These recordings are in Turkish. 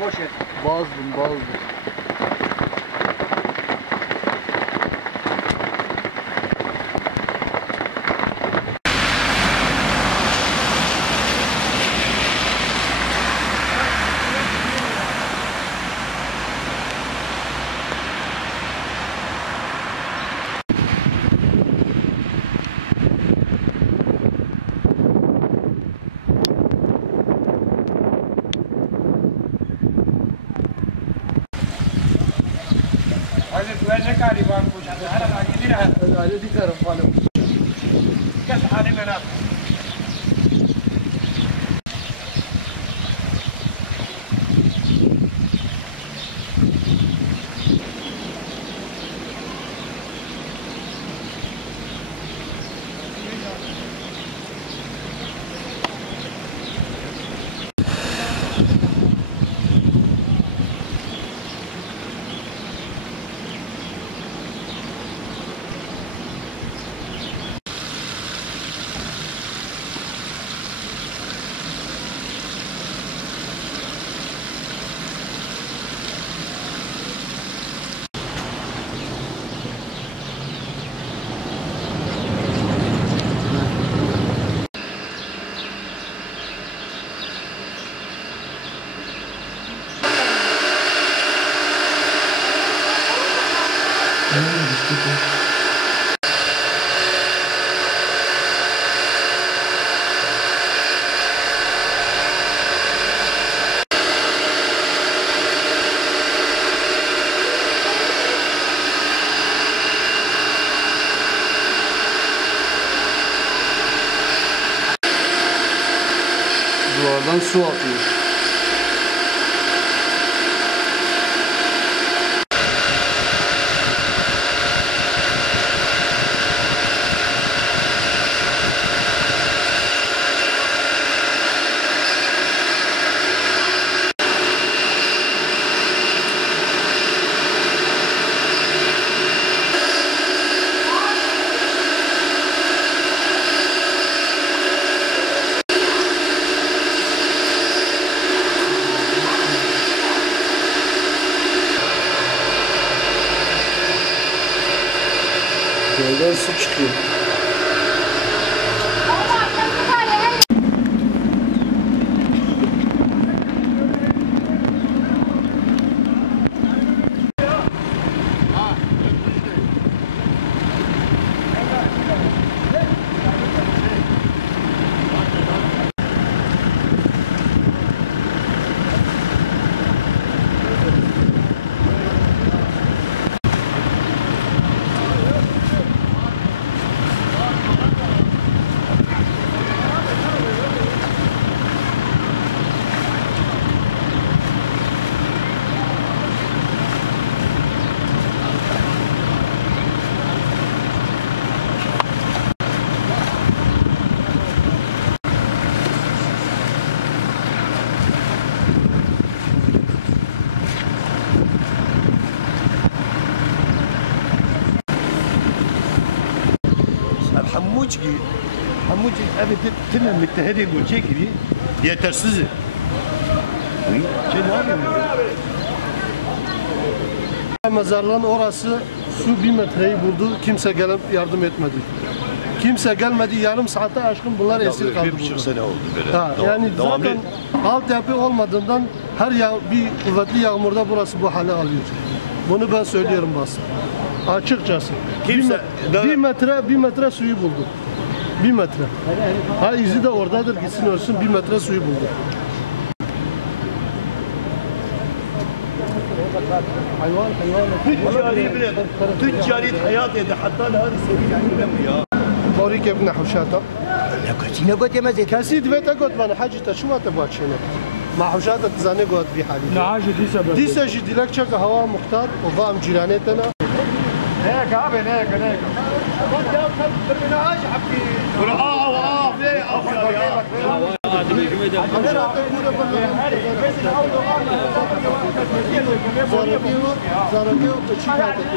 Boş et. Bazdım. هذا توازك على بانكوش هذا هذا كبيرة هذا دي كرم فالو كاس حالي مناط Duvardan su atıyor. Gölden su çıkıyor. حموجي أبي تنم متهدي وشكلي yetersiz. Mezarlığın orası su 1 metreyi buldu. Kimse gelip yardım etmedi. Kimse gelmedi. Yarım saate aşkın bunlar esir kaldı. 1,5 sene oldu böyle. Yani zaten altyapı olmadığından bir kuvvetli yağmurda burası bu hale alıyor. Bunu ben söylüyorum basın. Açıkçası. Kimse, 1 metre suyu buldu. 1 metre. Ha izi de oradadır, gitsin ölsün, 1 metre suyu buldu. تجاري بلد تجاري حياة إذا حطينا هذه السبيل عندنا وياه طريق ابن حوشاته لا كنت قلت يا مزيد كاسي دبيت اقعد وانا حاجة شو تبغى تشيلك مع حوشاته تزاني قعد في حالي نعاش دي سبب دي سجي ديلك شك هواء مختار وضام جيرانيتنا هيك ابن هيك هيك زارتيو تشيكاتك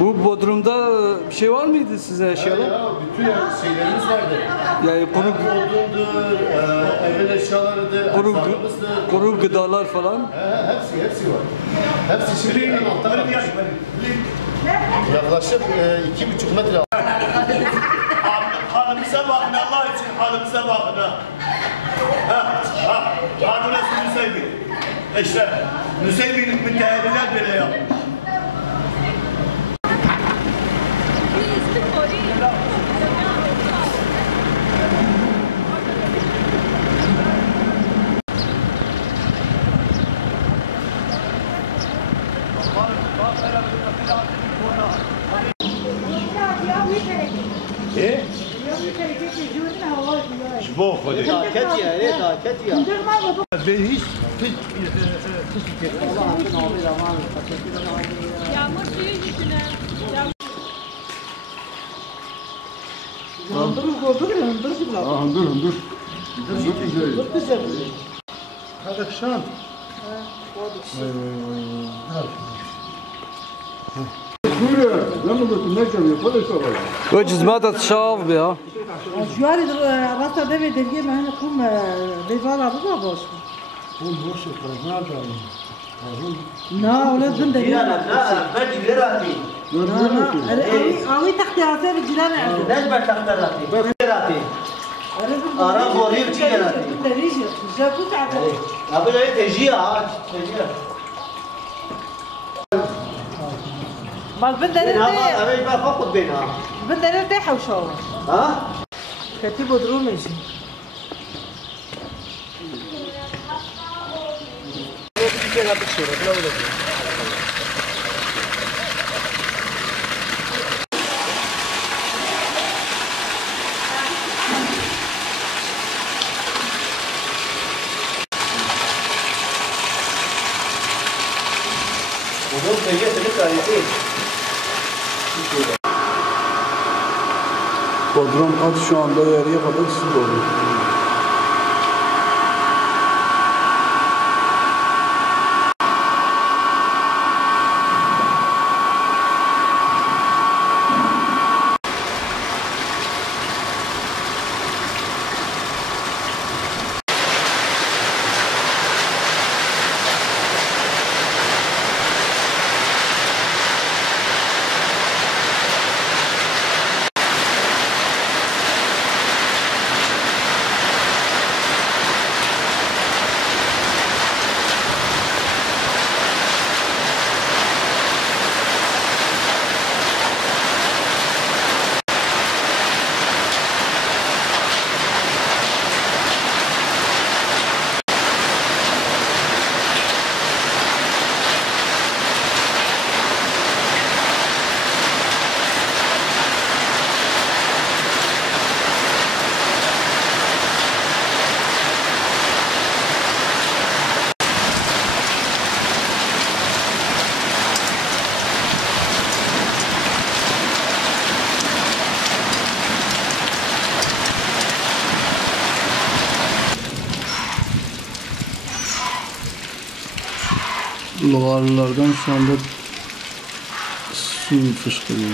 Bu Bodrum'da bir şey var mıydı size eşyalar? Bütün şeylerimiz vardı. Yani Odundur, evvel eşyalarıdır, kuru gıdalar falan. hepsi var. Hepsi şimdi en altta kalmış. Yaklaşık 2,5 metre. Halimize bakın Allah için halimize bakın ha. Adı nasıl Müseybi? İşte Müseybi'nin müteahhitler bile yapmış. ايه؟ شبوه خذي كتيا ليه كتيا hiç Yağmur suyu yüzüne. هذا شان. وجز ماذا تشاف بها؟ جواری راستا دوی درگی من کم دیوار آبو باش. نه ولی زن درگی. لا بدي غيراتي آوی تختی آسر جیران عزیز. ليش بتختاراتي غيراتي آرام بوري وشي غيراتي دريجي جاكو تعبان. أبو جاي تجيها تجيها مال بندر أنا أبي بفقد بينها بندر ده حوشوا. ها كتيب دروميجي. ودول تجيها تلك عليتين Bodrum at şu anda yarıya kadar su dolu. Loğarlardan şu anda su fışkırıyor.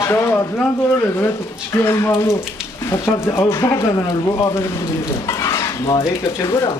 Aşağı adılan doğru öyle. Böyle çıkıyor malu. Kaçar. Bazen bu abi gibi. Mare kepçe var ama.